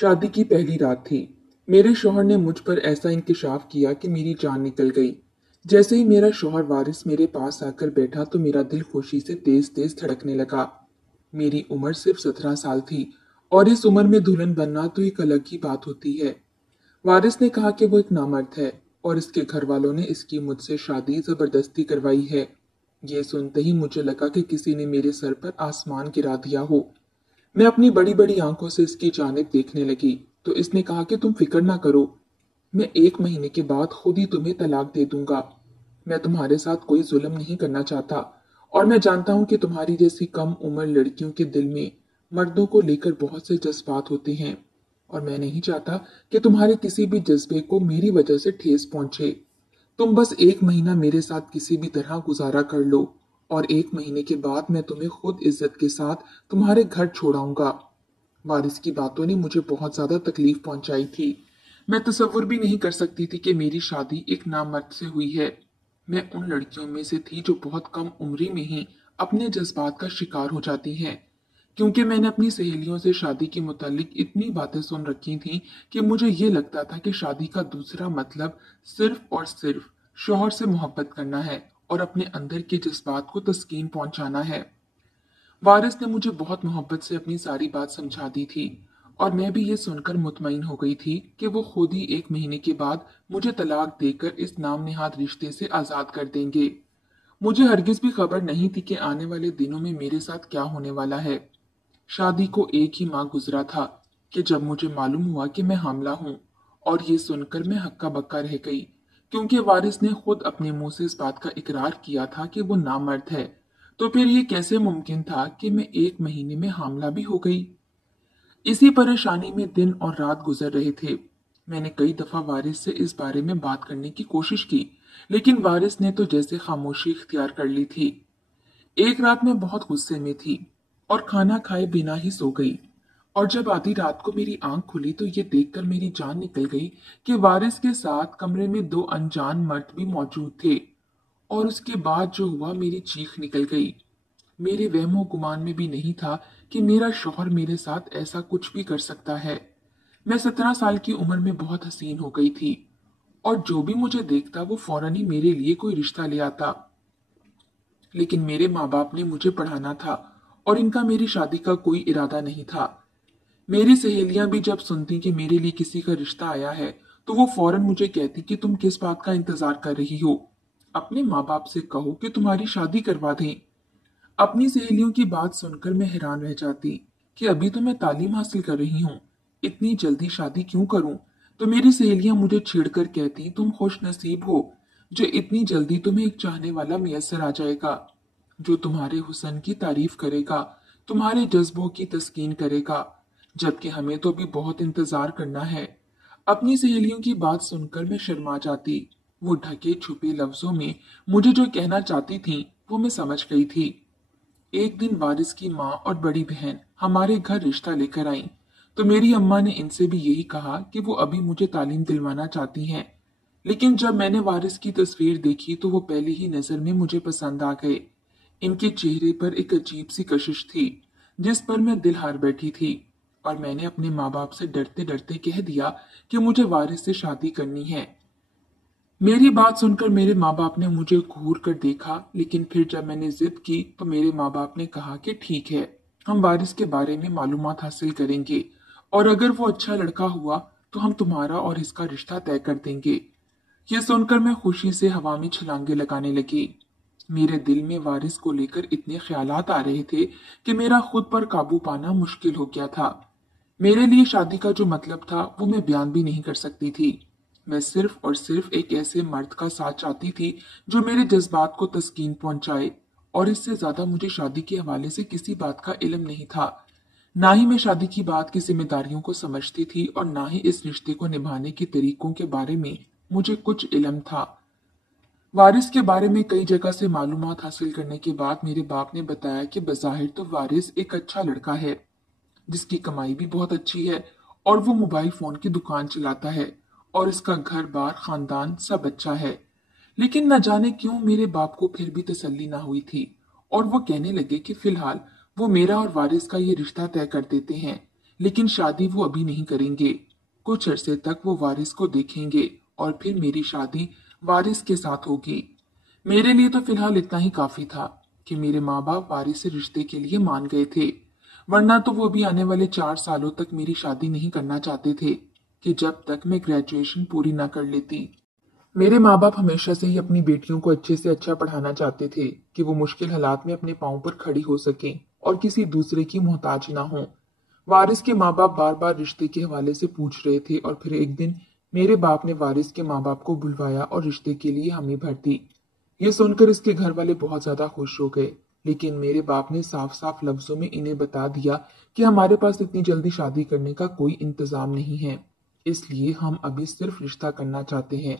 शादी की पहली रात थी। मेरे शौहर ने मुझ पर ऐसा इंकिशाफ किया कि मेरी जान निकल गई। जैसे ही मेरा शौहर वारिस मेरे पास आकर बैठा तो मेरा दिल खुशी से तेज तेज धड़कने लगा। मेरी उम्र सिर्फ 17 साल थी और इस उम्र में दुल्हन बनना तो एक अलग ही बात होती है। वारिस ने कहा कि वो एक नामर्द है और इसके घर वालों ने इसकी मुझसे शादी जबरदस्ती करवाई है। ये सुनते ही मुझे लगा कि किसी ने मेरे सर पर आसमान गिरा दिया हो। मैं अपनी बड़ी बड़ी आंखों से इसकी जानिब देखने लगी तो इसने कहा कि तुम फिक्र ना करो, मैं 1 महीने के बाद खुद ही तुम्हें तलाक दे दूंगा। मैं तुम्हारे साथ कोई जुल्म नहीं करना चाहता और मैं जानता हूं कि तुम्हारी जैसी कम उम्र लड़कियों के दिल में मर्दों को लेकर बहुत से जज्बात होते हैं और मैं नहीं चाहता कि तुम्हारे किसी भी जज्बे को मेरी वजह से ठेस पहुंचे। तुम बस 1 महीना मेरे साथ किसी भी तरह गुजारा कर लो और 1 महीने के बाद मैं तुम्हें खुद इज्जत के साथ तुम्हारे घर छोड़ाऊंगा। वारिस की बातों ने मुझे बहुत ज्यादा तकलीफ पहुंचाई थी। मैं तसव्वुर भी नहीं कर सकती थी कि मेरी शादी एक नामर्द से हुई है। मैं उन लड़कियों में से थी जो बहुत कम उम्री में ही अपने जज्बात का शिकार हो जाती हैं, क्योंकि मैंने अपनी सहेलियों से शादी के मुतालिक इतनी बातें सुन रखी थी कि मुझे ये लगता था कि शादी का दूसरा मतलब सिर्फ और सिर्फ शौहर से मोहब्बत करना है और अपने अंदर के जज्बात को तस्कीन पहुंचाना है। वारिस ने मुझे बहुत मोहब्बत से अपनी सारी बात समझा दी थी और मैं भी ये सुनकर मुतमईन हो गई थी कि वो खुद ही 1 महीने के बाद मुझे तलाक देकर इस नाम नेहाद रिश्ते से आजाद कर देंगे। मुझे हरगिज भी खबर नहीं थी कि आने वाले दिनों में मेरे साथ क्या होने वाला है। शादी को 1 ही माह गुजरा था कि जब मुझे मालूम हुआ कि मैं हामला हूँ और ये सुनकर मैं हक्का बक्का रह गई, क्योंकि वारिस ने खुद अपने मुंह से इस बात का इकरार किया था कि वो नामर्द है। तो फिर ये कैसे मुमकिन था कि मैं 1 महीने में हामला भी हो गई। इसी परेशानी में दिन और रात गुजर रहे थे। मैंने कई दफा वारिस से इस बारे में बात करने की कोशिश की, लेकिन वारिस ने तो जैसे खामोशी इख्तियार कर ली थी। एक रात मैं बहुत गुस्से में थी और खाना खाए बिना ही सो गई और जब आधी रात को मेरी आंख खुली तो ये देखकर मेरी जान निकल गई कि वारिस के साथ कमरे में 2 अनजान मर्द भी मौजूद थे। और उसके बाद जो हुआ मेरी चीख निकल गई। मेरे वहमो गुमान में भी नहीं था कि मेरा शौहर मेरे साथ ऐसा कुछ भी कर सकता है। मैं 17 साल की उम्र में बहुत हसीन हो गई थी और जो भी मुझे देखता वो फौरन ही मेरे लिए कोई रिश्ता ले आता। लेकिन मेरे माँ बाप ने मुझे पढ़ाना था और इनका मेरी शादी का कोई इरादा नहीं था। मेरी सहेलियां भी जब सुनती कि मेरे लिए किसी का रिश्ता आया है तो वो फौरन मुझे कहती कि तुम किस बात का इंतजार कर रही हो, अपने माँ बाप से कहो कि तुम्हारी शादी करवा दें। अपनी सहेलियों की बात सुनकर मैं हैरान रह जाती कि अभी तो मैं तालीम हासिल कर रही हूँ, इतनी जल्दी शादी क्यों करूं। तो मेरी सहेलियां मुझे छेड़कर कहती तुम खुश नसीब हो जो इतनी जल्दी तुम्हें एक चाहने वाला मैसर आ जाएगा, जो तुम्हारे हुस्न की तारीफ करेगा, तुम्हारे जज्बों की तस्कीन करेगा, जबकि हमें तो अभी बहुत इंतजार करना है। अपनी सहेलियों की बात सुनकर मैं शर्मा जाती। वो ढके छुपे लफ्जों में मुझे जो कहना चाहती थी वो मैं समझ गई थी। एक दिन वारिस की माँ और बड़ी बहन हमारे घर रिश्ता लेकर आईं, तो मेरी अम्मा ने इनसे भी यही कहा कि वो अभी मुझे तालीम दिलवाना चाहती हैं। लेकिन जब मैंने वारिस की तस्वीर देखी तो वो पहली ही नजर में मुझे पसंद आ गए। इनके चेहरे पर एक अजीब सी कशिश थी जिस पर मैं दिल हार बैठी थी और मैंने अपने माँ बाप से डरते डरते कह दिया कि मुझे वारिस से शादी करनी है। मेरी बात सुनकर मेरे माँ बाप ने मुझे घूर कर देखा, लेकिन फिर जब मैंने जिद की तो मेरे माँ बाप ने कहा कि ठीक है, हम वारिस के बारे में मालूमात हासिल करेंगे और अगर वो अच्छा लड़का हुआ तो हम तुम्हारा और इसका रिश्ता तय कर देंगे। ये सुनकर मैं खुशी से हवा में छलांगे लगाने लगी। मेरे दिल में वारिस को लेकर इतने ख्यालात आ रहे थे कि मेरा खुद पर काबू पाना मुश्किल हो गया था। मेरे लिए शादी का जो मतलब था वो मैं बयान भी नहीं कर सकती थी। मैं सिर्फ और सिर्फ एक ऐसे मर्द का साथ चाहती थी जो मेरे जज्बात को तस्कीन पहुंचाए और इससे ज्यादा मुझे शादी के हवाले से किसी बात का इल्म नहीं था। ना ही मैं शादी की बात की जिम्मेदारियों को समझती थी और ना ही इस रिश्ते को निभाने के तरीकों के बारे में मुझे कुछ इल्म था। वारिस के बारे में कई जगह से मालूमात हासिल करने के बाद मेरे बाप ने बताया कि बज़ाहिर तो वारिस एक अच्छा लड़का है जिसकी कमाई भी बहुत अच्छी है और वो मोबाइल फोन की दुकान चलाता है और इसका घर बार खानदान सब अच्छा है। लेकिन न जाने क्यों मेरे बाप को फिर भी तसल्ली ना हुई थी और वो कहने लगे कि फिलहाल वो मेरा और वारिस का ये रिश्ता तय कर देते हैं, लेकिन शादी वो अभी नहीं करेंगे। कुछ अरसे तक वो वारिस को देखेंगे और फिर मेरी शादी वारिस के साथ होगी। मेरे लिए तो फिलहाल इतना ही काफी था कि मेरे माँ बाप वारिस से रिश्ते के लिए मान गए थे, वरना तो वो भी आने वाले 4 सालों तक मेरी शादी नहीं करना चाहते थे कि जब तक मैं ग्रेजुएशन पूरी ना कर लेती। मेरे माँ बाप हमेशा से ही अपनी बेटियों को अच्छे से अच्छा पढ़ाना चाहते थे कि वो मुश्किल हालात में अपने पांव पर खड़ी हो सकें और किसी दूसरे की मोहताज ना हो। वारिस के माँ बाप बार बार रिश्ते के हवाले से पूछ रहे थे और फिर एक दिन मेरे बाप ने वारिस के माँ बाप को बुलवाया और रिश्ते के लिए हामी भर दी। ये सुनकर इसके घर वाले बहुत ज्यादा खुश हो गए, लेकिन मेरे बाप ने साफ साफ लफ्जों में इन्हें बता दिया कि हमारे पास इतनी जल्दी शादी करने का कोई इंतजाम नहीं है, इसलिए हम अभी सिर्फ रिश्ता करना चाहते हैं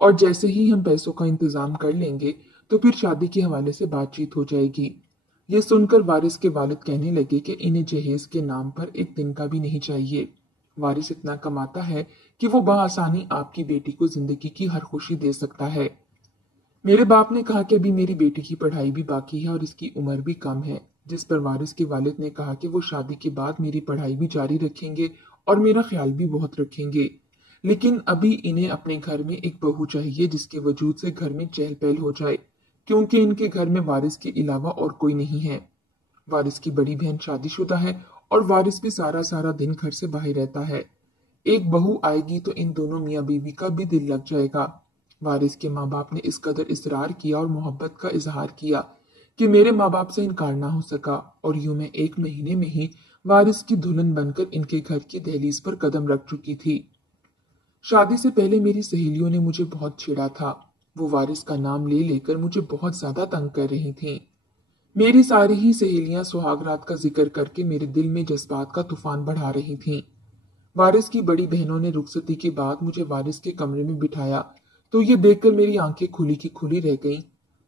और जैसे ही हम पैसों का इंतजाम कर लेंगे तो फिर शादी के हवाले से बातचीत हो जाएगी। ये सुनकर वारिस के वालिद कहने लगे कि इन्हें जहेज के नाम पर एक दिन का भी नहीं चाहिए। वारिस इतना कमाता है कि वो बआसानी आपकी बेटी को जिंदगी की हर खुशी दे सकता है। मेरे बाप ने कहा कि अभी मेरी बेटी की पढ़ाई भी बाकी है और इसकी उम्र भी कम है, जिस पर वारिस के वालिद ने कहा कि वो शादी के बाद मेरी पढ़ाई भी जारी रखेंगे और मेरा ख्याल भी बहुत रखेंगे, लेकिन अभी इन्हें अपने घर में एक बहू चाहिए जिसके वजूद से घर में चहल पहल हो जाए, क्योंकि इनके घर में वारिस के अलावा और कोई नहीं है। वारिस की बड़ी बहन शादीशुदा है और वारिस भी सारा सारा दिन घर से बाहर रहता है। एक बहू आएगी तो इन दोनों मियाँ बीवी का भी दिल लग जाएगा। वारिस के माँ बाप ने इस कदर इसरार किया और मोहब्बत का इजहार किया कि मेरे माँ बाप से इनकार ना हो सका और यूं मैं 1 महीने में ही वारिस की दुल्हन बनकर इनके घर की दहलीज पर कदम रख चुकी थी। शादी से पहले मेरी सहेलियों ने मुझे बहुत छेड़ा था। वो वारिस का नाम ले लेकर मुझे बहुत ज्यादा तंग कर रही थीं। मेरी सारी ही सहेलियां सुहागरात का जिक्र करके मेरे दिल में जज्बात का तूफान बढ़ा रही थीं। वारिस की बड़ी बहनों ने रुखसती के बाद मुझे वारिस के कमरे में बिठाया तो ये देखकर मेरी आंखें खुली की खुली रह गईं।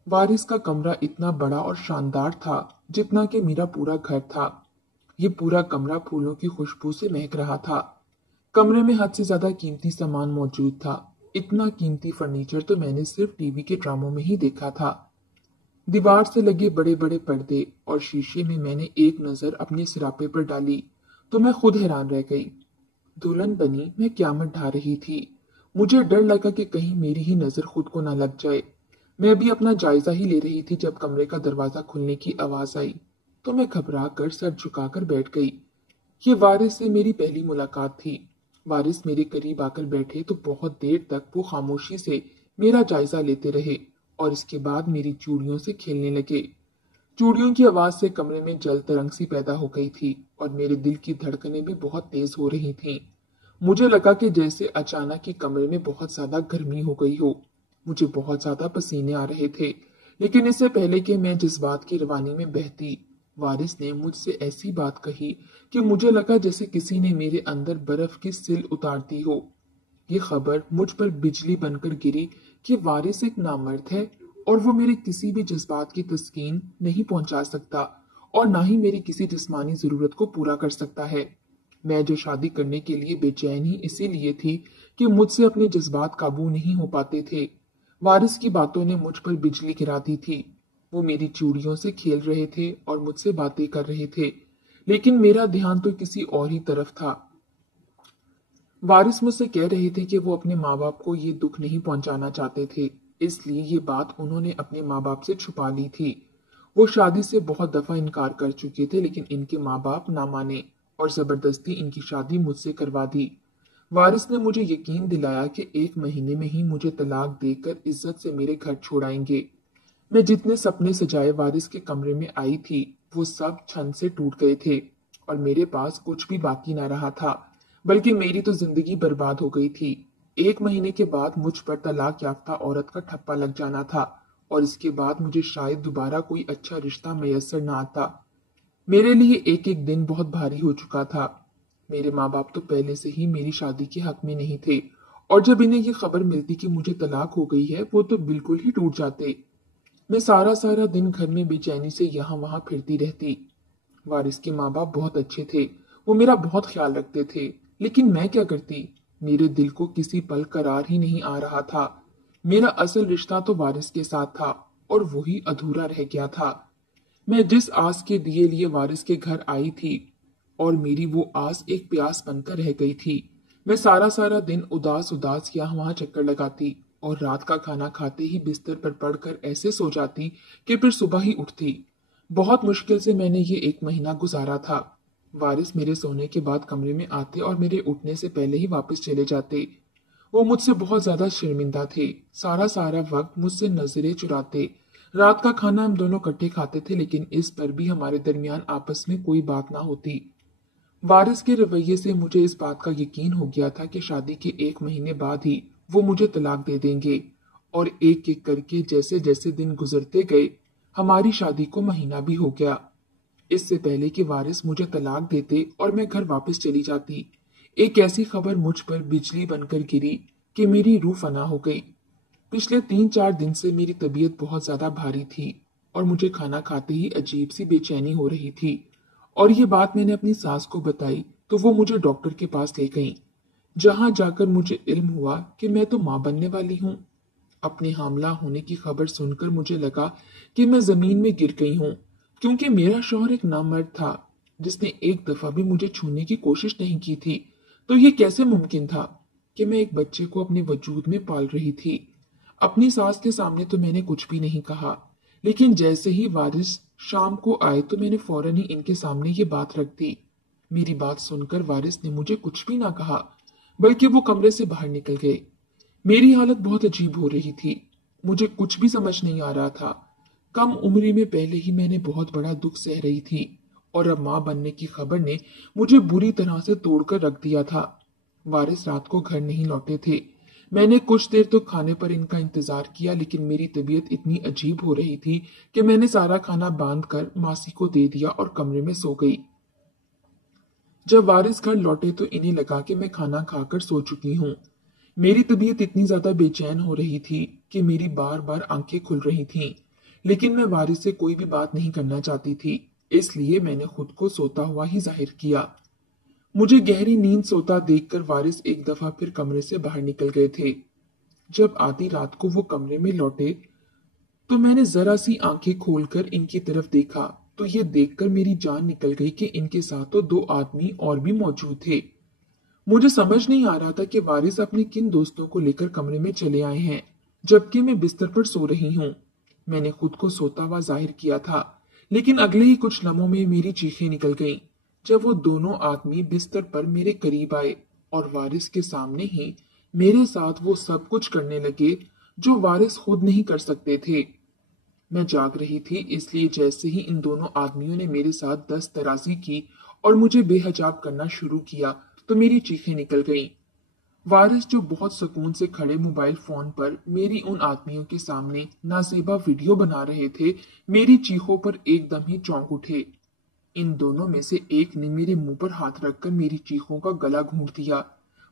वारिस का कमरा इतना बड़ा और शानदार था जितना कि मेरा पूरा घर था। ये पूरा कमरा फूलों की खुशबू से महक रहा था। कमरे में हद से ज्यादा कीमती सामान मौजूद था। इतना कीमती फर्नीचर तो मैंने सिर्फ टीवी के ड्रामों में ही देखा था। दीवार से लगे बड़े बड़े पर्दे और शीशे में मैंने एक नजर अपने सिरापे पर डाली तो मैं खुद हैरान रह गई। दुल्हन बनी मैं क्यामत ढा रही थी। मुझे डर लगा कि कहीं मेरी ही नजर खुद को ना लग जाए। मैं अभी अपना जायजा ही ले रही थी जब कमरे का दरवाजा खुलने की आवाज आई तो मैं घबरा कर सर झुकाकर बैठ गई। ये वारिस से मेरी पहली मुलाकात थी। वारिस मेरे करीब आकर बैठे तो बहुत देर तक वो खामोशी से मेरा जायजा लेते रहे और इसके बाद मेरी चूड़ियों से खेलने लगे। चूड़ियों की आवाज से कमरे में जल तरंग सी पैदा हो गई थी और मेरे दिल की धड़कनें भी बहुत तेज हो रही थीं। मुझे लगा कि जैसे अचानक ही कमरे में बहुत ज्यादा गर्मी हो गई हो। मुझे बहुत ज्यादा पसीने आ रहे थे, लेकिन इससे पहले कि मैं जज्बात की रवानी में बहती, वारिस ने मुझसे ऐसी बात कही कि मुझे लगा जैसे किसी ने मेरे अंदर बर्फ की सिल उतार दी हो। ये खबर मुझ पर बिजली बनकर गिरी कि वारिस एक नामर्द है और वो मेरे किसी भी जज्बात की तस्कीन नहीं पहुंचा सकता और ना ही मेरी किसी जिस्मानी जरूरत को पूरा कर सकता है। मैं जो शादी करने के लिए बेचैन ही इसीलिए थी कि मुझसे अपने जज्बात काबू नहीं हो पाते थे। वारिस की बातों ने मुझ पर बिजली गिरा दी थी। वो मेरी चूड़ियों से खेल रहे थे और मुझसे बातें कर रहे थे, लेकिन मेरा ध्यान तो किसी और ही तरफ था। वारिस मुझसे कह रहे थे कि वो अपने माँ बाप को ये दुख नहीं पहुंचाना चाहते थे, इसलिए ये बात उन्होंने अपने माँ बाप से छुपा ली थी। वो शादी से बहुत दफा इनकार कर चुके थे, लेकिन इनके माँ बाप ना माने और जबरदस्ती इनकी शादी मुझसे करवा दी। वारिस ने मुझे यकीन दिलाया कि 1 महीने में ही मुझे तलाक देकर इज्जत से मेरे घर छोड़ाएंगे। मैं जितने सपने सजाए वारिस के कमरे में आई थी वो सब छन से टूट गए थे और मेरे पास कुछ भी बाकी ना रहा था, बल्कि मेरी तो जिंदगी बर्बाद हो गई थी। 1 महीने के बाद मुझ पर तलाक याफ्ता औरत का ठप्पा लग जाना था और इसके बाद मुझे शायद दोबारा कोई अच्छा रिश्ता मैसर ना आता। मेरे लिए एक एक दिन बहुत भारी हो चुका था। मेरे माँ बाप तो पहले से ही मेरी शादी के हक में नहीं थे और जब इन्हें ये खबर मिलती कि मुझे तलाक हो गई है वो तो बिल्कुल ही टूट जाते। मैं सारा सारा दिन घर में बेचैनी से यहाँ वहां फिरती रहती। वारिस के माँ बाप बहुत अच्छे थे, वो मेरा बहुत ख्याल रखते थे, लेकिन मैं क्या करती। मेरे दिल को किसी पल करार ही नहीं आ रहा था। मेरा असल रिश्ता तो वारिस के साथ था और वही अधूरा रह गया था। मैं जिस आस के दिए लिए वारिस के घर आई थी और मेरी वो आस एक प्यास बनकर रह गई थी। मैं सारा सारा दिन उदास उदास यहाँ वहां चक्कर लगाती और रात का खाना खाते ही बिस्तर पर पड़कर ऐसे सो जाती कि फिर सुबह ही उठती। बहुत मुश्किल से मैंने ये 1 महीना गुजारा था। वारिस मेरे सोने के बाद कमरे में आते और मेरे उठने से पहले ही वापस चले जाते। वो मुझसे बहुत ज्यादा शर्मिंदा थे। सारा सारा वक्त मुझसे नजरें चुराते। रात का खाना हम दोनों इकट्ठे खाते थे, लेकिन इस पर भी हमारे दरमियान आपस में कोई बात ना होती। वारिस के रवैये से मुझे इस बात का यकीन हो गया था कि शादी के 1 महीने बाद ही वो मुझे तलाक दे देंगे। और एक एक करके जैसे जैसे दिन गुजरते गए, हमारी शादी को महीना भी हो गया। इससे पहले कि वारिस मुझे तलाक देते और मैं घर वापस चली जाती, एक ऐसी खबर मुझ पर बिजली बनकर गिरी कि मेरी रूह फना हो गई। पिछले 3-4 दिन से मेरी तबीयत बहुत ज्यादा भारी थी और मुझे खाना खाते ही अजीब सी बेचैनी हो रही थी। और ये बात मैंने अपनी सास को बताई तो वो मुझे डॉक्टर के पास ले गई, जहां जाकर मुझे इल्म हुआ कि मैं तो मां बनने वाली हूँ। अपने हामला होने की खबर सुनकर मुझे लगा कि मैं जमीन में गिर गई हूँ, क्योंकि मेरा शौहर एक नामर्द था जिसने एक दफा भी मुझे छूने की कोशिश नहीं की थी। तो ये कैसे मुमकिन था कि मैं एक बच्चे को अपने वजूद में पाल रही थी। अपनी सास के सामने तो मैंने कुछ भी नहीं कहा, लेकिन जैसे ही वारिस शाम को आए तो मैंने फौरन ही इनके सामने ये बात रख दी। मेरी बात सुनकर वारिस ने मुझे कुछ भी ना कहा, बल्कि वो कमरे से बाहर निकल गए। मेरी हालत बहुत अजीब हो रही थी। मुझे कुछ भी समझ नहीं आ रहा था। कम उम्री में पहले ही मैंने बहुत बड़ा दुख सह रही थी और अब मां बनने की खबर ने मुझे बुरी तरह से तोड़कर रख दिया था। वारिस रात को घर नहीं लौटे थे। मैंने कुछ देर तो खाने पर इनका इंतजार किया, लेकिन मेरी तबीयत इतनी अजीब हो रही थी कि मैंने सारा खाना बांध कर मासी को दे दिया और कमरे में सो गई। जब वारिस घर लौटे तो इन्हें लगा कि मैं खाना खाकर सो चुकी हूँ। मेरी तबीयत इतनी ज्यादा बेचैन हो रही थी कि मेरी बार बार आंखें खुल रही थीं, लेकिन मैं वारिस से कोई भी बात नहीं करना चाहती थी, इसलिए मैंने खुद को सोता हुआ ही जाहिर किया। मुझे गहरी नींद सोता देखकर वारिस एक दफा फिर कमरे से बाहर निकल गए थे। जब आधी रात को वो कमरे में लौटे तो मैंने जरा सी आंखें खोलकर इनकी तरफ देखा, तो ये देखकर मेरी जान निकल गई कि इनके साथ तो 2 आदमी और भी मौजूद थे। मुझे समझ नहीं आ रहा था कि वारिस अपने किन दोस्तों को लेकर कमरे में चले आए हैं, जबकि मैं बिस्तर पर सो रही हूँ। मैंने खुद को सोता हुआ जाहिर किया था, लेकिन अगले ही कुछ लम्हों में मेरी चीखें निकल गईं, जब वो दोनों आदमी बिस्तर पर मेरे करीब आए और वारिस के सामने ही मेरे साथ वो सब कुछ करने लगे जो वारिस खुद नहीं कर सकते थे। मैं जाग रही थी, इसलिए जैसे ही इन दोनों आदमियों ने मेरे साथ दस्त दराजी की और मुझे बेहजाब करना शुरू किया, तो मेरी चीखें निकल गईं। वारिस, जो बहुत सुकून से खड़े मोबाइल फोन पर मेरी उन आदमियों के सामने नाजेबा वीडियो बना रहे थे, मेरी चीखों पर एकदम ही चौंक उठे। इन दोनों में से एक ने मेरे मुंह पर हाथ रखकर मेरी चीखों का गला घूंट दिया,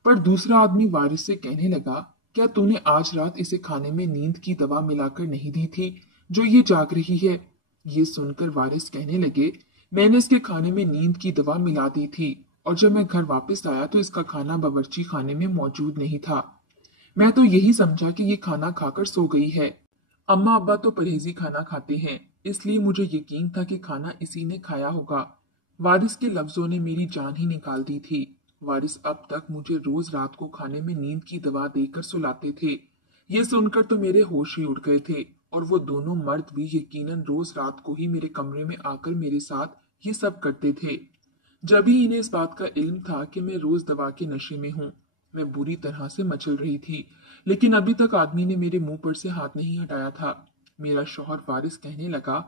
पर दूसरा आदमी वारिस से कहने लगा, क्या तूने आज रात इसे खाने में नींद की दवा मिलाकर नहीं दी थी जो ये जाग रही है? ये सुनकर वारिस कहने लगे, मैंने इसके खाने में नींद की दवा मिला दी थी और जब मैं घर वापस आया तो इसका खाना बावर्ची खाने में मौजूद नहीं था। मैं तो यही समझा कि ये खाना खाकर सो गई है। अम्मा अब्बा तो परहेजी खाना खाते हैं, इसलिए मुझे यकीन था कि खाना इसी ने खाया होगा। वारिस के लफ्जों ने मेरी जान ही निकाल दी थी। वारिस अब तक मुझे रोज रात को खाने में नींद की दवा देकर सुलाते थे। ये सुनकर तो मेरे होश ही उड़ गए थे और वो दोनों मर्द भी यकीनन रोज रात को ही मेरे कमरे में आकर मेरे साथ ये सब करते थे। जब ही इन्हें इस बात का इल्म था कि मैं रोज दवा के नशे में हूँ, मैं बुरी तरह से मचल रही थी, लेकिन अभी तक आदमी ने मेरे मुंह पर से हाथ नहीं हटाया था। मेरा शौहर वारिस कहने लगा,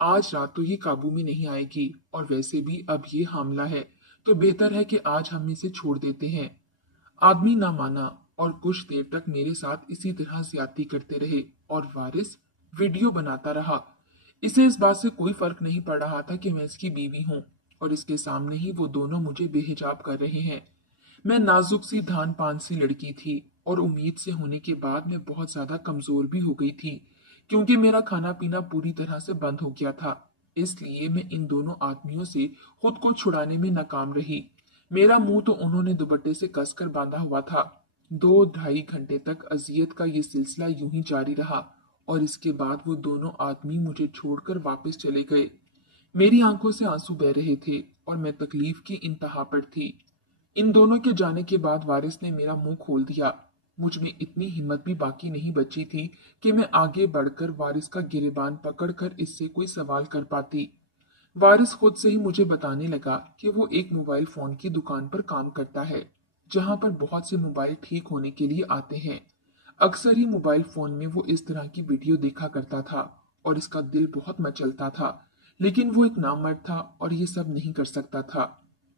आज रात तो ये काबू में नहीं आएगी और वैसे भी अब ये हामला है, तो बेहतर है कि आज हम इसे छोड़ देते हैं। आदमी ना माना और कुछ देर तक मेरे साथ इसी तरह ज्यादती करते रहे और वारिस वीडियो बनाता रहा। इसे इस बात से कोई फर्क नहीं पड़ रहा था कि मैं इसकी बीवी हूँ और इसके सामने ही वो दोनों मुझे बेहिजाब कर रहे हैं। मैं नाजुक सी धान पान सी लड़की थी और उम्मीद से होने के बाद मैं बहुत ज्यादा कमजोर भी हो गई थी, क्योंकि मेरा खाना पीना पूरी तरह से बंद हो गया था। इसलिए मैं इन दोनों आदमियों से खुद को छुड़ाने में नाकाम रही। मेरा मुंह तो उन्होंने दुपट्टे से कसकर बांधा हुआ था। 2-2.5 घंटे तक अजियत का ये सिलसिला यूं ही जारी रहा और इसके बाद वो दोनों आदमी मुझे छोड़कर वापस चले गए। मेरी आंखों से आंसू बह रहे थे और मैं तकलीफ की इंतहा पर थी। इन दोनों के जाने के बाद वारिस ने मेरा मुंह खोल दिया। मुझ में इतनी हिम्मत भी बाकी नहीं बची थी कि मैं आगे बढ़कर वारिस का गिरेबान पकड़कर इससे कोई सवाल कर पाती। वारिस खुद से ही मुझे बताने लगा कि वो एक मोबाइल फोन की दुकान पर काम करता है, जहां पर बहुत से मोबाइल ठीक होने के लिए आते हैं। अक्सर ही मोबाइल फोन में वो इस तरह की वीडियो देखा करता था और इसका दिल बहुत मचलता था, लेकिन वो एक नामर्द था और ये सब नहीं कर सकता था।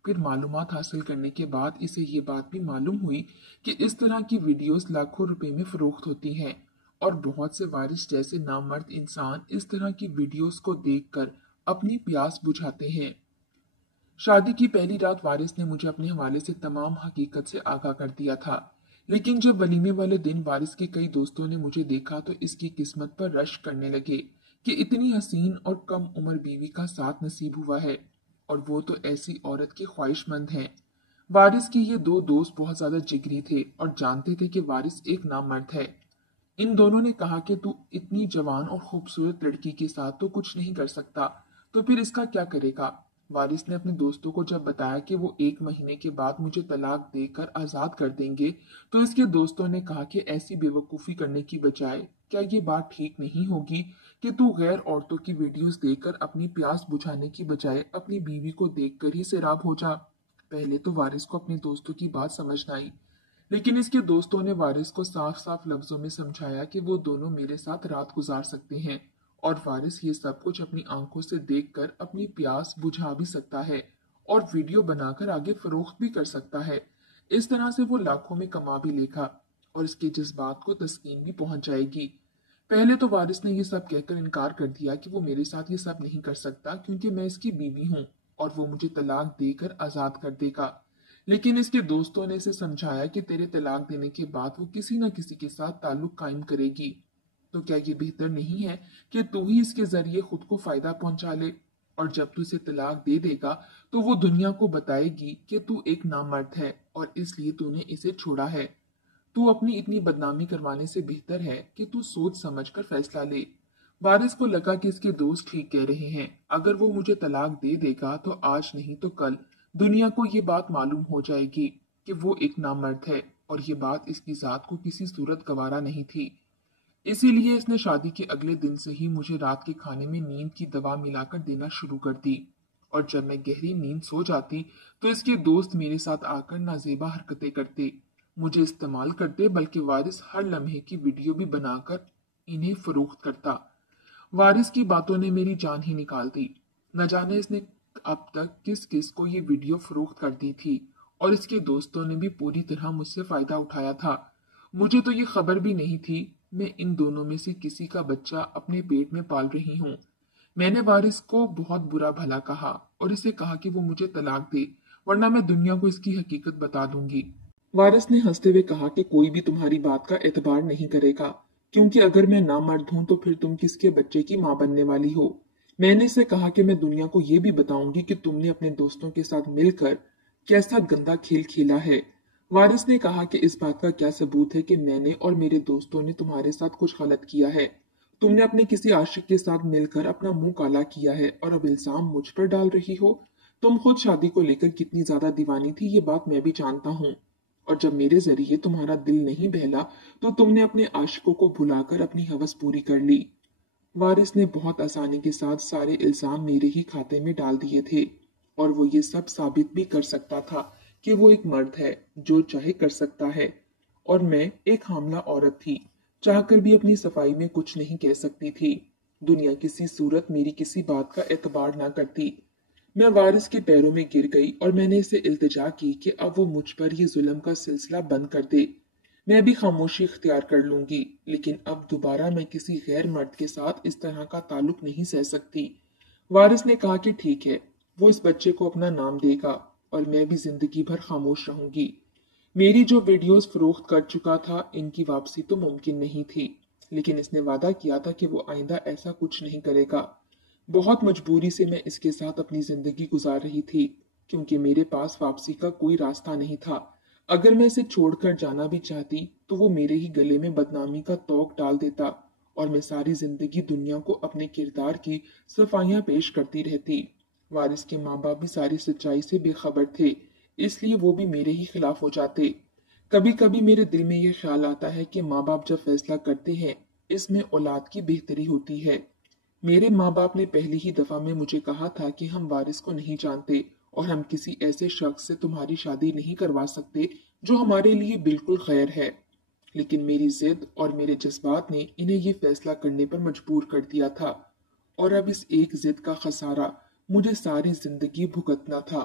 फिर मालूमात हासिल करने के बाद इसे ये बात भी मालूम हुई कि इस तरह की वीडियोस लाखों रुपए में फरोख्त होती हैं और बहुत से वारिस जैसे नामर्द इंसान इस तरह की वीडियोस को देखकर अपनी प्यास बुझाते हैं। शादी की पहली रात वारिस ने मुझे अपने हवाले से तमाम हकीकत से आगाह कर दिया था, लेकिन जब वलीमे वाले दिन वारिस के कई दोस्तों ने मुझे देखा तो इसकी किस्मत पर रश्क करने लगे कि इतनी हसीन और कम उम्र बीवी का साथ नसीब हुआ है, और वो तो ऐसी औरत के ख्वाहिशमंद हैं। वारिस के ये दो दोस्त बहुत ज्यादा जिगरी थे और जानते थे कि वारिस एक नामर्द है। इन दोनों ने कहा कि तू इतनी जवान और खूबसूरत लड़की के साथ तो कुछ नहीं कर सकता, तो फिर इसका क्या करेगा। वारिस ने अपने दोस्तों को जब बताया कि वो 1 महीने के बाद मुझे तलाक देकर आजाद कर देंगे, तो इसके दोस्तों ने कहा कि ऐसी बेवकूफी करने की बजाय क्या ये बात ठीक नहीं होगी कि तू गैर औरतों की वीडियोस देखकर अपनी प्यास बुझाने की बजाय अपनी बीवी को देखकर ही सैराब हो जा। पहले तो वारिस को अपने दोस्तों की बात समझ न आई, लेकिन इसके दोस्तों ने वारिस को साफ साफ लफ्जों में समझाया कि वो दोनों मेरे साथ रात गुजार सकते हैं और वारिस ये सब कुछ अपनी आंखों से देखकर अपनी प्यास बुझा भी सकता है और वीडियो बनाकर आगे फरोख्त भी कर सकता है। इस तरह से वो लाखों में कमा भी लेगा और इसके जज्बात को तस्कीन भी पहुंच जाएगी। पहले तो वारिस ने ये सब कहकर इनकार कर दिया कि वो मेरे साथ ये सब नहीं कर सकता क्योंकि मैं इसकी बीवी हूँ और वो मुझे तलाक देकर आजाद कर देगा। लेकिन इसके दोस्तों ने इसे समझाया कि तेरे तलाक देने के बाद वो किसी न किसी के साथ ताल्लुक कायम करेगी, तो क्या ये बेहतर नहीं है कि तू ही इसके जरिए खुद को फायदा पहुंचा ले, और जब तू इसे तलाक दे देगा तो वो दुनिया को बताएगी कि तू एक नामर्द है और इसलिए तूने इसे छोड़ा है। तू अपनी इतनी बदनामी करवाने से बेहतर है कि तू सोच समझ कर फैसला ले। वारिस को लगा कि इसके दोस्त ठीक कह रहे हैं, अगर वो मुझे तलाक दे देगा तो आज नहीं तो कल दुनिया को ये बात मालूम हो जाएगी कि वो एक नामर्द है, और ये बात इसकी जात को किसी सूरत गवारा नहीं थी। इसीलिए इसने शादी के अगले दिन से ही मुझे रात के खाने में नींद की दवा मिलाकर देना शुरू कर दी, और जब मैं गहरी नींद सो जाती तो इसके दोस्त मेरे साथ आकर नाजेबा हरकतें करते, मुझे इस्तेमाल करते, बल्कि वारिस हर लम्हे की वीडियो भी बनाकर इन्हें फरोख्त करता। वारिस की बातों ने मेरी जान ही निकाल दी। न जाने इसने अब तक किस किस को ये वीडियो फरोख्त कर दी थी, और इसके दोस्तों ने भी पूरी तरह मुझसे फायदा उठाया था। मुझे तो ये खबर भी नहीं थी मैं इन दोनों में से किसी का बच्चा अपने पेट में पाल रही हूँ। मैंने वारिस को बहुत बुरा भला कहा और इसे कहा कि वो मुझे तलाक दे, वरना मैं दुनिया को इसकी हकीकत बता दूंगी। वारिस ने हंसते हुए कहा कि कोई भी तुम्हारी बात का एतबार नहीं करेगा, क्योंकि अगर मैं नामर्द हूं तो फिर तुम किसके बच्चे की मां बनने वाली हो। मैंने इसे कहा कि मैं दुनिया को ये भी बताऊंगी कि तुमने अपने दोस्तों के साथ मिलकर कैसा गंदा खेल खेला है। वारिस ने कहा कि इस बात का क्या सबूत है कि मैंने और मेरे दोस्तों ने तुम्हारे साथ कुछ गलत किया है। तुमने अपने किसी आशिक के साथ मिलकर अपना मुंह काला किया है और अब इल्जाम मुझ पर डाल रही हो। तुम खुद शादी को लेकर कितनी ज्यादा दीवानी थी ये बात मैं भी जानता हूँ, और जब मेरे जरिए तुम्हारा दिल नहीं बहला तो तुमने अपने आशिकों को भुलाकर अपनी हवस पूरी कर ली। वारिस ने बहुत आसानी के साथ सारे इल्जाम मेरे ही खाते में डाल दिए थे, और वो ये सब साबित भी कर सकता था कि वो एक मर्द है जो चाहे कर सकता है, और मैं एक हामला औरत थी, चाहकर भी अपनी सफाई में कुछ नहीं कह सकती थी। दुनिया किसी सूरत मेरी किसी बात का एतबार ना करती। मैं वारिस के पैरों में गिर गई और मैंने इसे इल्तिजा की कि अब वो मुझ पर ये जुल्म का सिलसिला बंद कर दे। मैं भी खामोशी इख्तियार कर लूंगी, लेकिन अब दोबारा मैं किसी गैर मर्द के साथ इस तरह का ताल्लुक नहीं सह सकती। वारिस ने कहा कि ठीक है, वो इस बच्चे को अपना नाम देगा और मैं भी जिंदगी भर खामोश रहूंगी। मेरी जो वीडियोस फरोख्त कर चुका था इनकी वापसी तो मुमकिन नहीं थी, लेकिन इसने वादा किया था कि वो आइंदा ऐसा कुछ नहीं करेगा। बहुत मजबूरी से मैं इसके साथ अपनी जिंदगी गुजार रही थी, क्योंकि मेरे पास वापसी का कोई रास्ता नहीं था। अगर मैं इसे छोड़कर जाना भी चाहती तो वो मेरे ही गले में बदनामी का तोक डाल देता और मैं सारी जिंदगी दुनिया को अपने किरदार की सफाइयां पेश करती रहती। वारिस के माँ बाप भी सारी सच्चाई से बेखबर थे, इसलिए वो भी मेरे ही खिलाफ हो जाते। कभी कभी मेरे दिल में यह ख्याल आता है कि माँ बाप जब फैसला करते हैं, इसमें औलाद की बेहतरी होती है। मेरे माँ बाप ने पहली ही दफा में मुझे कहा था कि हम वारिस को नहीं जानते और हम किसी ऐसे शख्स से तुम्हारी शादी नहीं करवा सकते जो हमारे लिए बिल्कुल गैर है। लेकिन मेरी जिद और मेरे जज्बात ने इन्हें ये फैसला करने पर मजबूर कर दिया था, और अब इस एक जिद का खसारा मुझे सारी जिंदगी भुगतना था।